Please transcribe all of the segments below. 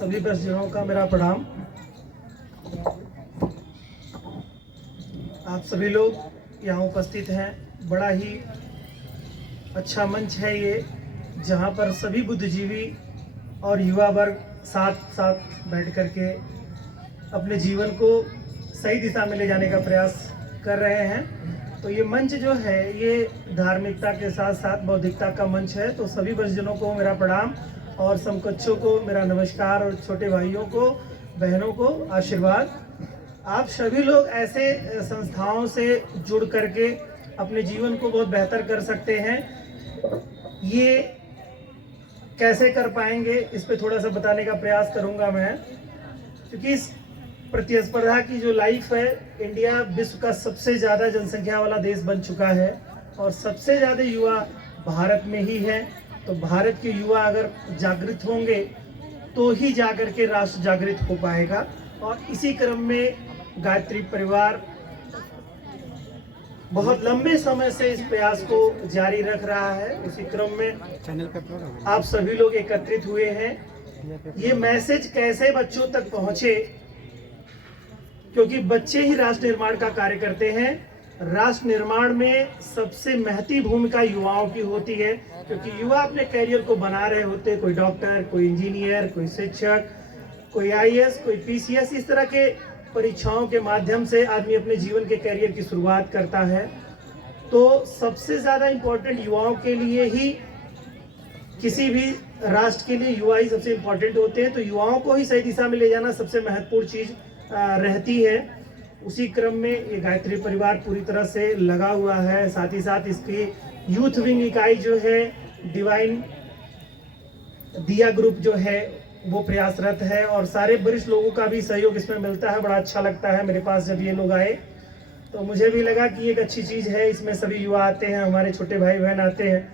सभी बच्चों का मेरा प्रणाम। आप सभी लोग यहाँ उपस्थित हैं। बड़ा ही अच्छा मंच है ये, जहाँ पर सभी बुद्धिजीवी और युवा वर्ग साथ साथ बैठ कर के अपने जीवन को सही दिशा में ले जाने का प्रयास कर रहे हैं। तो ये मंच जो है ये धार्मिकता के साथ साथ बौद्धिकता का मंच है। तो सभी बच्चों को मेरा प्रणाम और समकक्षों को मेरा नमस्कार और छोटे भाइयों को बहनों को आशीर्वाद। आप सभी लोग ऐसे संस्थाओं से जुड़ करके अपने जीवन को बहुत बेहतर कर सकते हैं। ये कैसे कर पाएंगे इस पे थोड़ा सा बताने का प्रयास करूंगा मैं, क्योंकि इस प्रतिस्पर्धा की जो लाइफ है, इंडिया विश्व का सबसे ज़्यादा जनसंख्या वाला देश बन चुका है और सबसे ज़्यादा युवा भारत में ही है। तो भारत के युवा अगर जागृत होंगे तो ही जाकर के राष्ट्र जागृत हो पाएगा। और इसी क्रम में गायत्री परिवार बहुत लंबे समय से इस प्रयास को जारी रख रहा है। उसी क्रम में आप सभी लोग एकत्रित हुए हैं। ये मैसेज कैसे बच्चों तक पहुंचे, क्योंकि बच्चे ही राष्ट्र निर्माण का कार्य करते हैं। राष्ट्र निर्माण में सबसे महती भूमिका युवाओं की होती है, क्योंकि युवा अपने करियर को बना रहे होते हैं। कोई डॉक्टर, कोई इंजीनियर, कोई शिक्षक, कोई आईएएस, कोई पीसीएस, इस तरह के परीक्षाओं के माध्यम से आदमी अपने जीवन के करियर की शुरुआत करता है। तो सबसे ज़्यादा इम्पोर्टेंट युवाओं के लिए ही, किसी भी राष्ट्र के लिए युवा ही सबसे इम्पोर्टेंट होते हैं। तो युवाओं को ही सही दिशा में ले जाना सबसे महत्वपूर्ण चीज़ रहती है। उसी क्रम में ये गायत्री परिवार पूरी तरह से लगा हुआ है। साथ ही साथ इसकी यूथ विंग इकाई जो है, डिवाइन दिया ग्रुप जो है, वो प्रयासरत है और सारे वरिष्ठ लोगों का भी सहयोग इसमें मिलता है। बड़ा अच्छा लगता है मेरे पास जब ये लोग आए, तो मुझे भी लगा कि एक अच्छी चीज़ है। इसमें सभी युवा आते हैं, हमारे छोटे भाई बहन आते हैं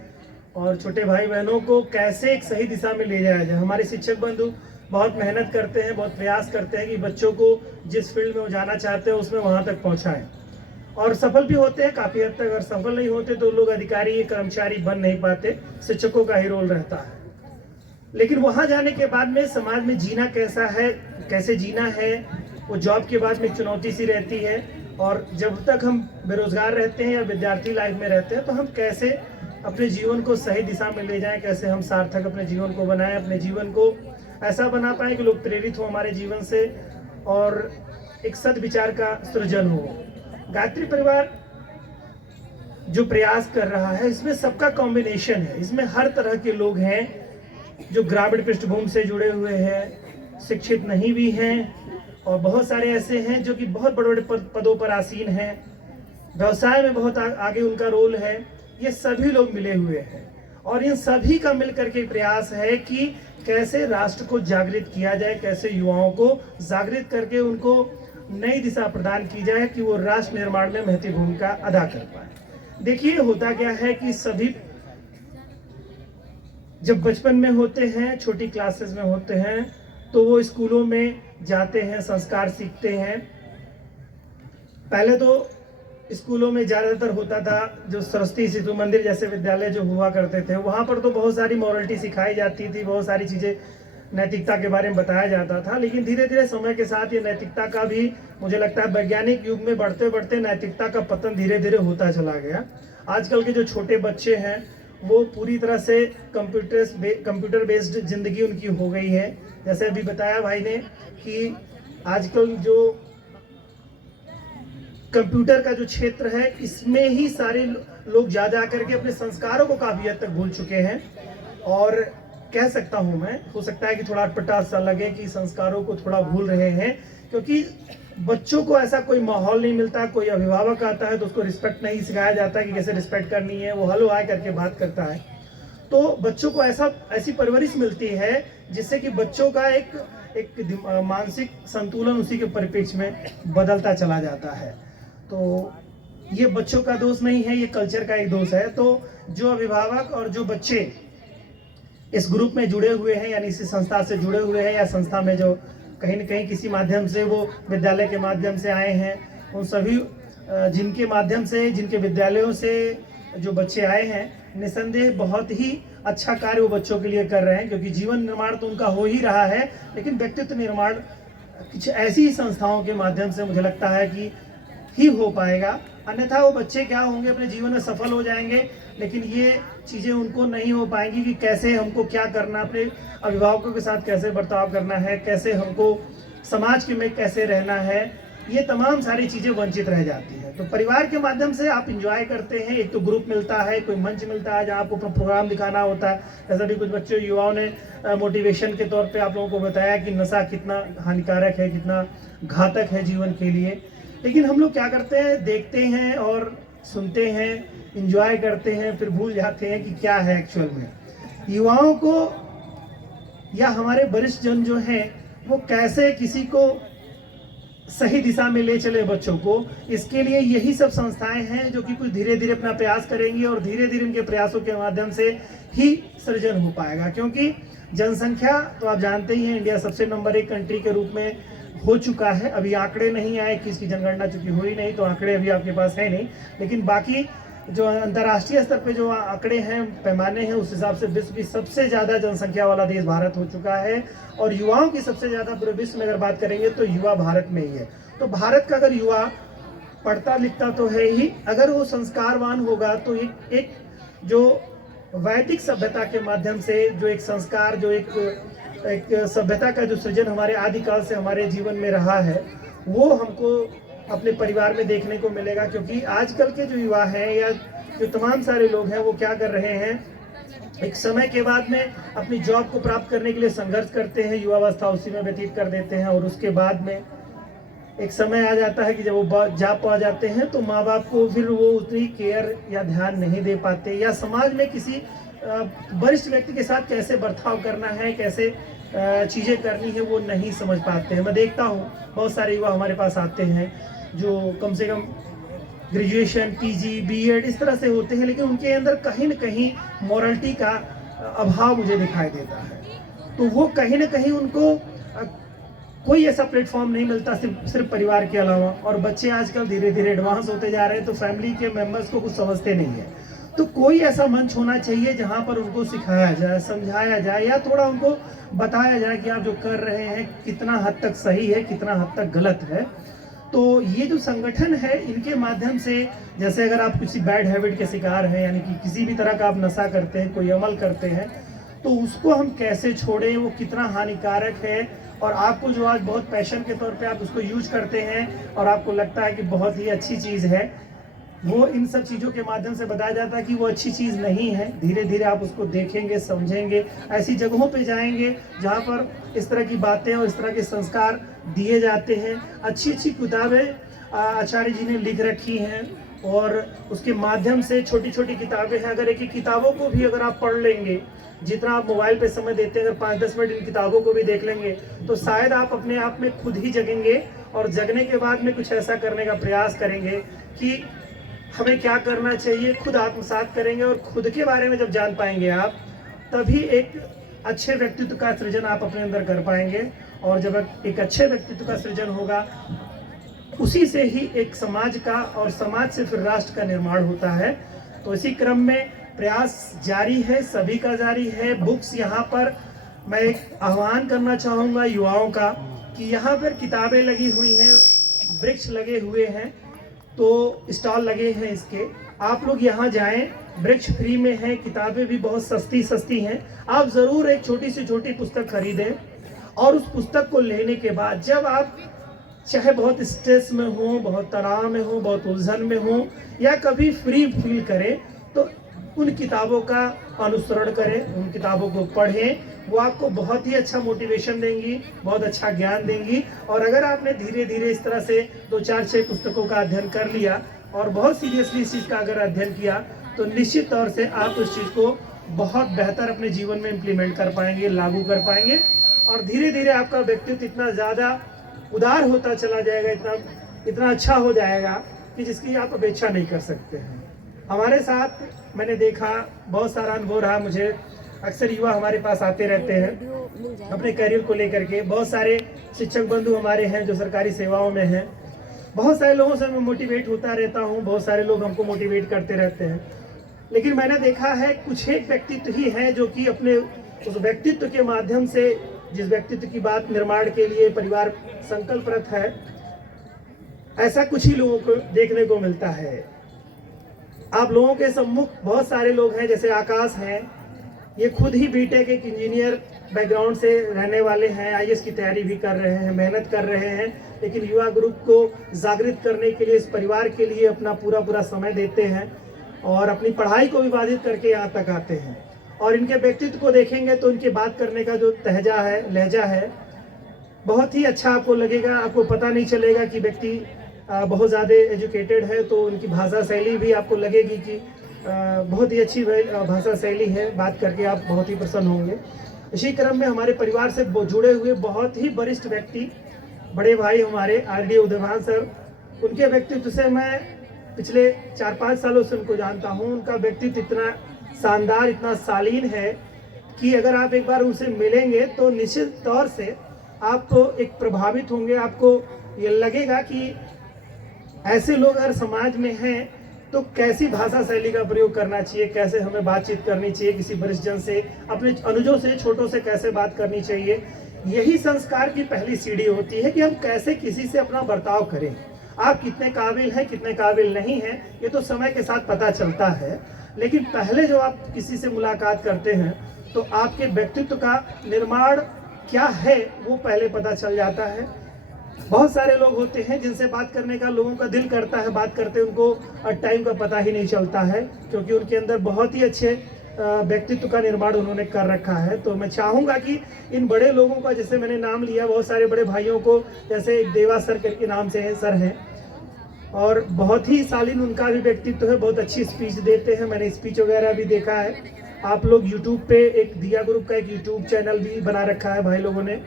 और छोटे भाई बहनों को कैसे एक सही दिशा में ले जाया जाए। हमारे शिक्षक बंधु बहुत मेहनत करते हैं, बहुत प्रयास करते हैं कि बच्चों को जिस फील्ड में वो जाना चाहते हैं उसमें वहाँ तक पहुँचाएं, और सफल भी होते हैं काफ़ी हद तक। अगर सफल नहीं होते तो लोग अधिकारी कर्मचारी बन नहीं पाते, शिक्षकों का ही रोल रहता है। लेकिन वहाँ जाने के बाद में समाज में जीना कैसा है, कैसे जीना है, वो जॉब के बाद में एक चुनौती सी रहती है। और जब तक हम बेरोजगार रहते हैं या विद्यार्थी लाइफ में रहते हैं, तो हम कैसे अपने जीवन को सही दिशा में ले जाएं, कैसे हम सार्थक अपने जीवन को बनाएं, अपने जीवन को ऐसा बना पाए कि लोग प्रेरित हो हमारे जीवन से और एक सद्विचार का सृजन हो। गायत्री परिवार जो प्रयास कर रहा है, इसमें सबका कॉम्बिनेशन है। इसमें हर तरह के लोग हैं, जो ग्रामीण पृष्ठभूमि से जुड़े हुए हैं, शिक्षित नहीं भी हैं, और बहुत सारे ऐसे हैं जो कि बहुत बड़े बड़े पदों पर आसीन हैं, व्यवसाय में बहुत आगे उनका रोल है। ये सभी लोग मिले हुए हैं और इन सभी का मिलकर के प्रयास है कि कैसे राष्ट्र को जागृत किया जाए, कैसे युवाओं को जागृत करके उनको नई दिशा प्रदान की जाए कि वो राष्ट्र निर्माण में महती भूमिका अदा कर पाए। देखिए होता क्या है कि सभी जब बचपन में होते हैं, छोटी क्लासेस में होते हैं, तो वो स्कूलों में जाते हैं, संस्कार सीखते हैं। पहले तो स्कूलों में ज़्यादातर होता था जो सरस्वती शिशु मंदिर जैसे विद्यालय जो हुआ करते थे, वहाँ पर तो बहुत सारी मॉरलिटी सिखाई जाती थी, बहुत सारी चीज़ें नैतिकता के बारे में बताया जाता था। लेकिन धीरे धीरे समय के साथ ये नैतिकता का भी, मुझे लगता है वैज्ञानिक युग में बढ़ते बढ़ते नैतिकता का पतन धीरे धीरे होता चला गया। आजकल के जो छोटे बच्चे हैं वो पूरी तरह से कंप्यूटर बेस्ड ज़िंदगी उनकी हो गई है। जैसे अभी बताया भाई ने कि आजकल जो कंप्यूटर का जो क्षेत्र है, इसमें ही सारे लोग जा करके अपने संस्कारों को काफ़ी हद तक भूल चुके हैं। और कह सकता हूँ मैं, हो सकता है कि थोड़ा अटपटा सा लगे कि संस्कारों को थोड़ा भूल रहे हैं, क्योंकि बच्चों को ऐसा कोई माहौल नहीं मिलता। कोई अभिभावक आता है तो उसको रिस्पेक्ट नहीं सिखाया जाता कि कैसे रिस्पेक्ट करनी है, वो हेलो हाय करके बात करता है। तो बच्चों को ऐसी परवरिश मिलती है जिससे कि बच्चों का एक मानसिक संतुलन उसी के परिप्रेक्ष्य में बदलता चला जाता है। तो ये बच्चों का दोष नहीं है, ये कल्चर का एक दोष है। तो जो अभिभावक और जो बच्चे इस ग्रुप में जुड़े हुए हैं, यानी इसी संस्था से जुड़े हुए हैं, या संस्था में जो कहीं न कहीं किसी माध्यम से वो विद्यालय के माध्यम से आए हैं, उन सभी जिनके माध्यम से, जिनके विद्यालयों से जो बच्चे आए हैं, निसंदेह बहुत ही अच्छा कार्य वो बच्चों के लिए कर रहे हैं, क्योंकि जीवन निर्माण तो उनका हो ही रहा है, लेकिन व्यक्तित्व निर्माण कुछ ऐसी संस्थाओं के माध्यम से मुझे लगता है कि ही हो पाएगा। अन्यथा वो बच्चे क्या होंगे, अपने जीवन में सफल हो जाएंगे, लेकिन ये चीज़ें उनको नहीं हो पाएंगी कि कैसे हमको क्या करना, अपने अभिभावकों के साथ कैसे बर्ताव करना है, कैसे हमको समाज के में कैसे रहना है, ये तमाम सारी चीज़ें वंचित रह जाती है। तो परिवार के माध्यम से आप इंजॉय करते हैं, एक तो ग्रुप मिलता है, कोई मंच मिलता है जहाँ आपको अपना प्रोग्राम दिखाना होता है। जैसा भी कुछ बच्चों युवाओं ने मोटिवेशन के तौर पे आप लोगों को बताया कि नशा कितना हानिकारक है, कितना घातक है जीवन के लिए, लेकिन हम लोग क्या करते हैं, देखते हैं और सुनते हैं, इंजॉय करते हैं, फिर भूल जाते हैं कि क्या है एक्चुअल में। युवाओं को या हमारे वरिष्ठ जन जो हैं वो कैसे किसी को सही दिशा में ले चले बच्चों को, इसके लिए यही सब संस्थाएं हैं जो कि कुछ धीरे धीरे अपना प्रयास करेंगी और धीरे धीरे उनके प्रयासों के माध्यम से ही सृजन हो पाएगा। क्योंकि जनसंख्या तो आप जानते ही हैं, इंडिया सबसे नंबर 1 कंट्री के रूप में हो चुका है। अभी आंकड़े नहीं आए कि इसकी जनगणना चूंकि हुई नहीं, तो आंकड़े अभी आपके पास है नहीं, लेकिन बाकी जो अंतर्राष्ट्रीय स्तर पे जो आंकड़े हैं, पैमाने हैं, उस हिसाब से विश्व की सबसे ज़्यादा जनसंख्या वाला देश भारत हो चुका है। और युवाओं की सबसे ज़्यादा पूरे विश्व में अगर बात करेंगे तो युवा भारत में ही है। तो भारत का अगर युवा पढ़ता लिखता तो है ही, अगर वो संस्कारवान होगा तो एक जो वैदिक सभ्यता के माध्यम से जो एक संस्कार, जो एक सभ्यता का जो सृजन हमारे आदिकाल से हमारे जीवन में रहा है, वो हमको अपने परिवार में देखने को मिलेगा। क्योंकि आजकल के जो युवा हैं या जो तमाम सारे लोग हैं वो क्या कर रहे हैं, एक समय के बाद में अपनी जॉब को प्राप्त करने के लिए संघर्ष करते हैं, युवावस्था उसी में व्यतीत कर देते हैं, और उसके बाद में एक समय आ जाता है कि जब वो जॉब पा जाते हैं तो माँ बाप को फिर वो उतनी केयर या ध्यान नहीं दे पाते, या समाज में किसी वरिष्ठ व्यक्ति के साथ कैसे बर्ताव करना है, कैसे चीज़ें करनी है, वो नहीं समझ पाते हैं। मैं देखता हूँ बहुत सारे युवा हमारे पास आते हैं जो कम से कम ग्रेजुएशन, पीजी, बीएड इस तरह से होते हैं, लेकिन उनके अंदर कहीं न कहीं मॉरलिटी का अभाव मुझे दिखाई देता है। तो वो कहीं न कहीं उनको कोई ऐसा प्लेटफॉर्म नहीं मिलता सिर्फ परिवार के अलावा। और बच्चे आजकल धीरे धीरे एडवांस होते जा रहे हैं, तो फैमिली के मेंबर्स को कुछ समझते नहीं है। तो कोई ऐसा मंच होना चाहिए जहाँ पर उनको सिखाया जाए, समझाया जाए, या थोड़ा उनको बताया जाए कि आप जो कर रहे हैं कितना हद तक सही है, कितना हद तक गलत है। तो ये जो संगठन है, इनके माध्यम से, जैसे अगर आप किसी बैड हैबिट के शिकार हैं, यानी कि किसी भी तरह का आप नशा करते हैं, कोई अमल करते हैं, तो उसको हम कैसे छोड़ें, वो कितना हानिकारक है, और आपको जो आज बहुत पैशन के तौर पे आप उसको यूज करते हैं और आपको लगता है कि बहुत ही अच्छी चीज़ है, वो इन सब चीज़ों के माध्यम से बताया जाता है कि वो अच्छी चीज़ नहीं है। धीरे धीरे आप उसको देखेंगे, समझेंगे, ऐसी जगहों पे जाएंगे जहाँ पर इस तरह की बातें और इस तरह के संस्कार दिए जाते हैं। अच्छी अच्छी किताबें आचार्य जी ने लिख रखी हैं, और उसके माध्यम से छोटी छोटी किताबें हैं। अगर एक किताबों को भी अगर आप पढ़ लेंगे, जितना आप मोबाइल पे समय देते हैं, अगर 5-10 मिनट इन किताबों को भी देख लेंगे, तो शायद आप अपने आप में खुद ही जगेंगे, और जगने के बाद में कुछ ऐसा करने का प्रयास करेंगे कि हमें क्या करना चाहिए, खुद आत्मसात करेंगे। और खुद के बारे में जब जान पाएंगे आप, तभी एक अच्छे व्यक्तित्व का सृजन आप अपने अंदर कर पाएंगे। और जब एक अच्छे व्यक्तित्व का सृजन होगा, उसी से ही एक समाज का, और समाज से फिर राष्ट्र का निर्माण होता है। तो इसी क्रम में प्रयास जारी है, सभी का जारी है। बुक्स यहाँ पर मैं एक आह्वान करना चाहूँगा युवाओं का कि यहाँ पर किताबें लगी हुई हैं, वृक्ष लगे हुए हैं, तो स्टॉल लगे हैं इसके, आप लोग यहाँ जाएं, वृक्ष फ्री में है, किताबें भी बहुत सस्ती सस्ती हैं। आप ज़रूर एक छोटी से छोटी पुस्तक खरीदें, और उस पुस्तक को लेने के बाद जब आप चाहे बहुत स्ट्रेस में हो, बहुत तनाव में हो, बहुत उलझन में हो, या कभी फ्री फील करें, तो उन किताबों का अनुसरण करें, उन किताबों को पढ़ें। वो आपको बहुत ही अच्छा मोटिवेशन देंगी, बहुत अच्छा ज्ञान देंगी। और अगर आपने धीरे धीरे इस तरह से 2-4-6 पुस्तकों का अध्ययन कर लिया और बहुत सीरियसली इस चीज़ का अगर अध्ययन किया, तो निश्चित तौर से आप उस चीज़ को बहुत बेहतर अपने जीवन में इम्प्लीमेंट कर पाएंगे, लागू कर पाएंगे। और धीरे धीरे आपका व्यक्तित्व इतना ज़्यादा उदार होता चला जाएगा, इतना अच्छा हो जाएगा कि जिसकी आप अपेक्षा नहीं कर सकते हैं। हमारे साथ मैंने देखा, बहुत सारा अनुभव रहा मुझे। अक्सर युवा हमारे पास आते रहते हैं अपने करियर को लेकर के। बहुत सारे शिक्षक बंधु हमारे हैं जो सरकारी सेवाओं में हैं। बहुत सारे लोगों से मैं मोटिवेट होता रहता हूँ, बहुत सारे लोग हमको मोटिवेट करते रहते हैं। लेकिन मैंने देखा है कुछ एक व्यक्तित्व ही हैं जो कि अपने उस व्यक्तित्व के माध्यम से, जिस व्यक्तित्व की बात निर्माण के लिए परिवार संकल्परत है, ऐसा कुछ ही लोगों को देखने को मिलता है। आप लोगों के सम्मुख बहुत सारे लोग हैं, जैसे आकाश हैं, ये खुद ही बीटेक एक इंजीनियर बैकग्राउंड से रहने वाले हैं, आईएएस की तैयारी भी कर रहे हैं, मेहनत कर रहे हैं, लेकिन युवा ग्रुप को जागृत करने के लिए, इस परिवार के लिए अपना पूरा समय देते हैं और अपनी पढ़ाई को विवादित करके यहाँ तक आते हैं। और इनके व्यक्तित्व को देखेंगे तो इनके बात करने का जो तहजा है, लहजा है, बहुत ही अच्छा आपको लगेगा। आपको पता नहीं चलेगा कि व्यक्ति बहुत ज़्यादा एजुकेटेड है, तो उनकी भाषा शैली भी आपको लगेगी कि बहुत ही अच्छी भाषा शैली है, बात करके आप बहुत ही प्रसन्न होंगे। इसी क्रम में हमारे परिवार से जुड़े हुए बहुत ही वरिष्ठ व्यक्ति, बड़े भाई हमारे आरडी उदयभान सर, उनके व्यक्तित्व से मैं पिछले 4-5 सालों से उनको जानता हूँ। उनका व्यक्तित्व इतना शानदार, इतना शालीन है कि अगर आप एक बार उनसे मिलेंगे तो निश्चित तौर से आप एक प्रभावित होंगे। आपको ये लगेगा कि ऐसे लोग अगर समाज में हैं तो कैसी भाषा शैली का प्रयोग करना चाहिए, कैसे हमें बातचीत करनी चाहिए, किसी वरिष्ठ जन से, अपने अनुजों से, छोटों से कैसे बात करनी चाहिए। यही संस्कार की पहली सीढ़ी होती है कि हम कैसे किसी से अपना बर्ताव करें। आप कितने काबिल हैं, कितने काबिल नहीं हैं, ये तो समय के साथ पता चलता है, लेकिन पहले जो आप किसी से मुलाकात करते हैं तो आपके व्यक्तित्व का निर्माण क्या है वो पहले पता चल जाता है। बहुत सारे लोग होते हैं जिनसे बात करने का लोगों का दिल करता है, बात करते उनको टाइम का पता ही नहीं चलता है, क्योंकि उनके अंदर बहुत ही अच्छे व्यक्तित्व का निर्माण उन्होंने कर रखा है। तो मैं चाहूँगा कि इन बड़े लोगों का, जैसे मैंने नाम लिया, बहुत सारे बड़े भाइयों को, जैसे देवा सर करके नाम से सर हैं और बहुत ही शालीन उनका भी व्यक्तित्व है, बहुत अच्छी स्पीच देते हैं, मैंने स्पीच वगैरह भी देखा है। आप लोग यूट्यूब पे एक दिया ग्रुप का एक यूट्यूब चैनल भी बना रखा है भाई लोगों ने,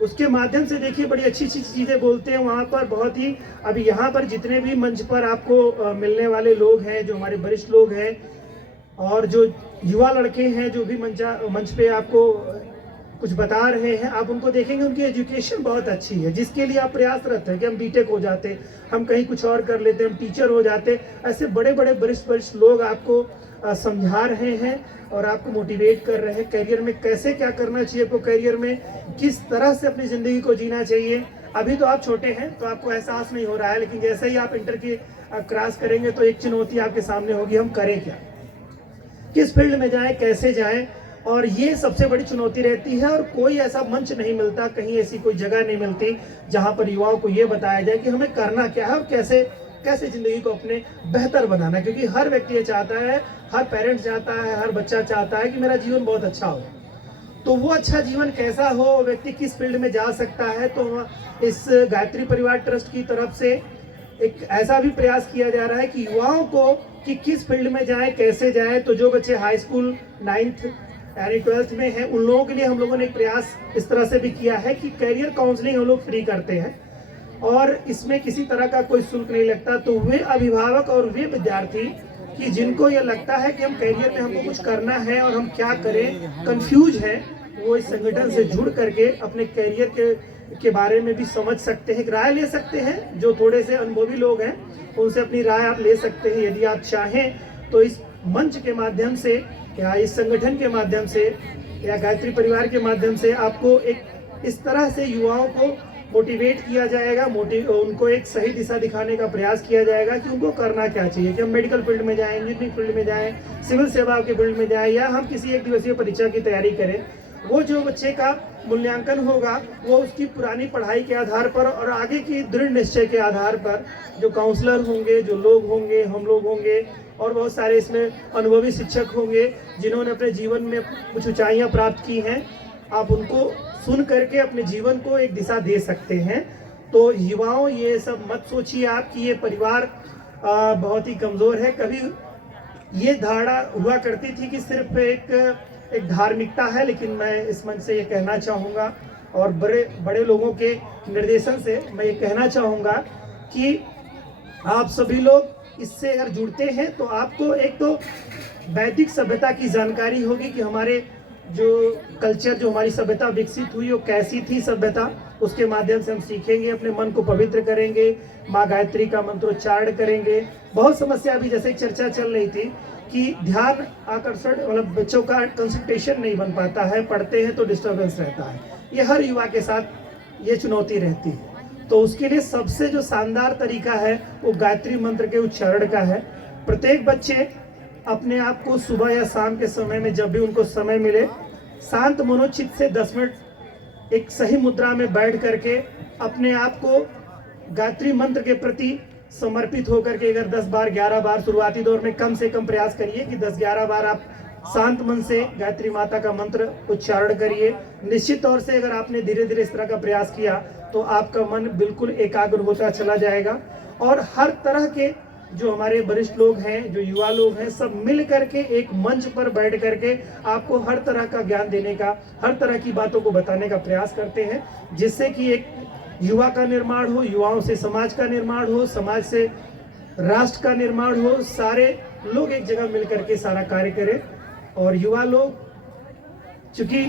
उसके माध्यम से देखिए बड़ी अच्छी अच्छी चीज़ें बोलते हैं वहाँ पर। बहुत ही अभी यहाँ पर जितने भी मंच पर आपको मिलने वाले लोग हैं, जो हमारे वरिष्ठ लोग हैं और जो युवा लड़के हैं जो भी मंच पे आपको कुछ बता रहे हैं, आप उनको देखेंगे उनकी एजुकेशन बहुत अच्छी है, जिसके लिए आप प्रयासरत हैं कि हम बीटेक हो जाते, हम कहीं कुछ और कर लेते, हम टीचर हो जाते। ऐसे बड़े बड़े वरिष्ठ लोग आपको समझा रहे हैं और आपको मोटिवेट कर रहे हैं करियर में कैसे क्या करना चाहिए, आपको करियर में किस तरह से अपनी ज़िंदगी को जीना चाहिए। अभी तो आप छोटे हैं तो आपको एहसास नहीं हो रहा है, लेकिन जैसे ही आप इंटर की क्रॉस करेंगे तो एक चुनौती आपके सामने होगी, हम करें क्या, किस फील्ड में जाएं, कैसे जाएं। और ये सबसे बड़ी चुनौती रहती है और कोई ऐसा मंच नहीं मिलता, कहीं ऐसी कोई जगह नहीं मिलती जहाँ पर युवाओं को ये बताया जाए कि हमें करना क्या है और कैसे कैसे ज़िंदगी को अपने बेहतर बनाना है। क्योंकि हर व्यक्ति ये चाहता है, हर पेरेंट्स चाहता है, हर बच्चा चाहता है कि मेरा जीवन बहुत अच्छा हो। तो वो अच्छा जीवन कैसा हो, व्यक्ति किस फील्ड में जा सकता है, तो इस गायत्री परिवार ट्रस्ट की तरफ से एक ऐसा भी प्रयास किया जा रहा है कि युवाओं को कि किस फील्ड में जाए, कैसे जाए। तो जो बच्चे हाई स्कूल 9th यानी 12th में हैं, उन लोगों के लिए हम लोगों ने एक प्रयास इस तरह से भी किया है कि करियर काउंसलिंग हम लोग फ्री करते हैं और इसमें किसी तरह का कोई शुल्क नहीं लगता। तो वे अभिभावक और वे विद्यार्थी कि जिनको ये लगता है कि हम करियर में हमको कुछ करना है और हम क्या करें, कंफ्यूज है, वो इस संगठन से जुड़ करके अपने करियर के बारे में भी समझ सकते हैं, राय ले सकते हैं। जो थोड़े से अनुभवी लोग हैं उनसे अपनी राय आप ले सकते हैं यदि आप चाहें। तो इस मंच के माध्यम से या इस संगठन के माध्यम से या गायत्री परिवार के माध्यम से आपको एक इस तरह से युवाओं को मोटिवेट किया जाएगा, उनको एक सही दिशा दिखाने का प्रयास किया जाएगा कि उनको करना क्या चाहिए, कि हम मेडिकल फील्ड में जाएं, इंजीनियरिंग फील्ड में जाएं, सिविल सेवा के फील्ड में जाएं, या हम किसी एक दिवसीय परीक्षा की तैयारी करें। वो जो बच्चे का मूल्यांकन होगा वो उसकी पुरानी पढ़ाई के आधार पर और आगे की दृढ़ निश्चय के आधार पर जो काउंसलर होंगे, जो लोग होंगे, हम लोग होंगे और बहुत सारे इसमें अनुभवी शिक्षक होंगे जिन्होंने अपने जीवन में कुछ ऊंचाइयां प्राप्त की हैं, आप उनको सुन करके अपने जीवन को एक दिशा दे सकते हैं। तो युवाओं ये सब मत सोचिए आप कि ये परिवार बहुत ही कमज़ोर है। कभी ये धारणा हुआ करती थी कि सिर्फ एक धार्मिकता है, लेकिन मैं इस मंच से ये कहना चाहूँगा और बड़े बड़े लोगों के निर्देशन से मैं ये कहना चाहूँगा कि आप सभी लोग इससे अगर जुड़ते हैं तो आपको एक तो वैदिक सभ्यता की जानकारी होगी कि हमारे जो कल्चर, जो हमारी सभ्यता विकसित हुई वो कैसी थी सभ्यता, उसके माध्यम से हम सीखेंगे, अपने मन को पवित्र करेंगे, माँ गायत्री का मंत्रोच्चारण करेंगे। बहुत समस्या अभी जैसे चर्चा चल रही थी कि ध्यान आकर्षण मतलब बच्चों का कंसंट्रेशन नहीं बन पाता है, पढ़ते हैं तो डिस्टर्बेंस रहता है। ये हर युवा के साथ ये चुनौती रहती है। तो उसके लिए सबसे जो शानदार तरीका है वो गायत्री मंत्र के उच्चारण का है। प्रत्येक बच्चे अपने आप को सुबह या शाम के समय में, जब भी उनको समय मिले, शांत मनोचित से 10 मिनट एक सही मुद्रा में बैठ करके अपने आप को गायत्री मंत्र के प्रति समर्पित होकर के अगर 10 बार 11 बार शुरुआती दौर में कम से कम प्रयास करिए कि 10-11 बार आप शांत मन से गायत्री माता का मंत्र उच्चारण करिए। निश्चित तौर से अगर आपने धीरे धीरे इस तरह का प्रयास किया तो आपका मन बिल्कुल एकाग्र होता चला जाएगा। और हर तरह के जो हमारे वरिष्ठ लोग हैं, जो युवा लोग हैं, सब मिल करके एक मंच पर बैठ करके आपको हर तरह का ज्ञान देने का, हर तरह की बातों को बताने का प्रयास करते हैं, जिससे कि एक युवा का निर्माण हो, युवाओं से समाज का निर्माण हो, समाज से राष्ट्र का निर्माण हो, सारे लोग एक जगह मिल करके सारा कार्य करें। और युवा लोग चूंकि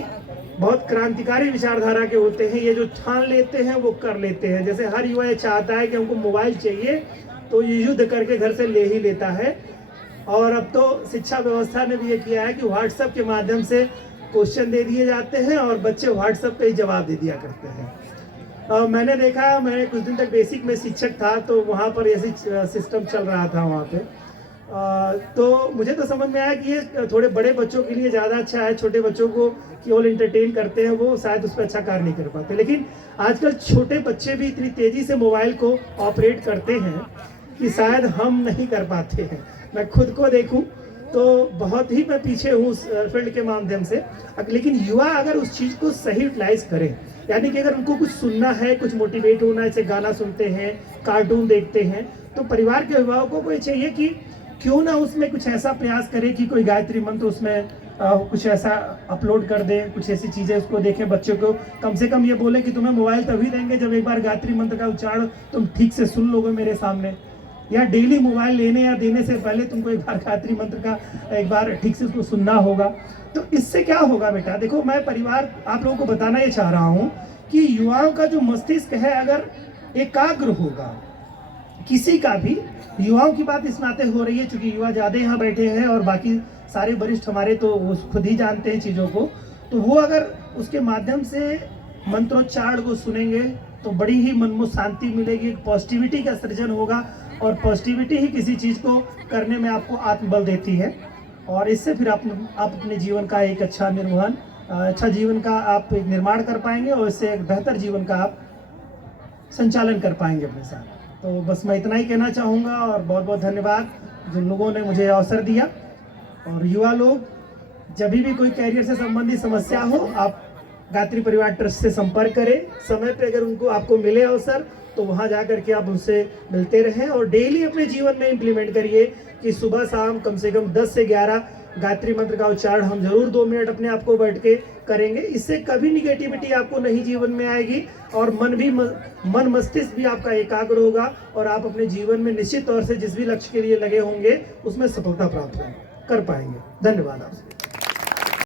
बहुत क्रांतिकारी विचारधारा के होते हैं, ये जो ठान लेते हैं वो कर लेते हैं। जैसे हर युवा ये चाहता है कि हमको मोबाइल चाहिए तो ये युद्ध करके घर से ले ही लेता है। और अब तो शिक्षा व्यवस्था ने भी ये किया है कि व्हाट्सएप के माध्यम से क्वेश्चन दे दिए जाते हैं और बच्चे व्हाट्सएप पे ही जवाब दे दिया करते हैं। मैंने देखा, मैंने कुछ दिन तक बेसिक में शिक्षक था तो वहाँ पर ऐसी सिस्टम चल रहा था वहाँ पे। तो मुझे तो समझ में आया कि ये थोड़े बड़े बच्चों के लिए ज़्यादा अच्छा है, छोटे बच्चों को केवल एंटरटेन करते हैं, वो शायद उस पर अच्छा कार्य नहीं कर पाते। लेकिन आजकल छोटे बच्चे भी इतनी तेज़ी से मोबाइल को ऑपरेट करते हैं कि शायद हम नहीं कर पाते हैं। मैं खुद को देखूं तो बहुत ही मैं पीछे हूँ फील्ड के माध्यम से। लेकिन युवा अगर उस चीज़ को सही यूटिलाइज करें, यानी कि अगर उनको कुछ सुनना है, कुछ मोटिवेट होना है, जैसे गाना सुनते हैं, कार्टून देखते हैं, तो परिवार के अभिभावकों को ये चाहिए कि क्यों ना उसमें कुछ ऐसा प्रयास करें कि कोई गायत्री मंत्र उसमें कुछ ऐसा अपलोड कर दें, कुछ ऐसी चीज़ें उसको देखें। बच्चों को कम से कम ये बोले कि तुम्हें मोबाइल तभी देंगे जब एक बार गायत्री मंत्र का उच्चारण तुम ठीक से सुन लोगे मेरे सामने, या डेली मोबाइल लेने या देने से पहले तुमको एक बार गायत्री मंत्र का एक बार ठीक से उसको सुनना होगा। तो इससे क्या होगा बेटा, देखो मैं परिवार आप लोगों को बताना ये चाह रहा हूँ कि युवाओं का जो मस्तिष्क है अगर एकाग्र होगा, किसी का भी, युवाओं की बात इस नाते हो रही है क्योंकि युवा ज़्यादा यहाँ बैठे हैं और बाकी सारे वरिष्ठ हमारे तो खुद ही जानते हैं चीज़ों को, तो वो अगर उसके माध्यम से मंत्रोच्चारण को सुनेंगे तो बड़ी ही मन में शांति मिलेगी, एक पॉजिटिविटी का सृजन होगा और पॉजिटिविटी ही किसी चीज़ को करने में आपको आत्मबल देती है। और इससे फिर आप अपने जीवन का एक अच्छा निर्वहन, अच्छा जीवन का आप एक निर्माण कर पाएंगे और इससे एक बेहतर जीवन का आप संचालन कर पाएंगे अपने साथ। तो बस मैं इतना ही कहना चाहूँगा और बहुत बहुत धन्यवाद जिन लोगों ने मुझे अवसर दिया। और युवा लोग जब भी कोई कैरियर से संबंधित समस्या हो, आप गायत्री परिवार ट्रस्ट से संपर्क करें। समय पे अगर उनको आपको मिले अवसर तो वहाँ जा कर के आप उनसे मिलते रहें और डेली अपने जीवन में इम्प्लीमेंट करिए कि सुबह शाम कम से कम 10 से 11 गायत्री मंत्र का उच्चारण हम जरूर 2 मिनट अपने आप को बैठ के करेंगे। इससे कभी निगेटिविटी आपको नहीं जीवन में आएगी और मन मस्तिष्क भी आपका एकाग्र होगा और आप अपने जीवन में निश्चित तौर से जिस भी लक्ष्य के लिए लगे होंगे उसमें सफलता प्राप्त कर पाएंगे। धन्यवाद आपसे।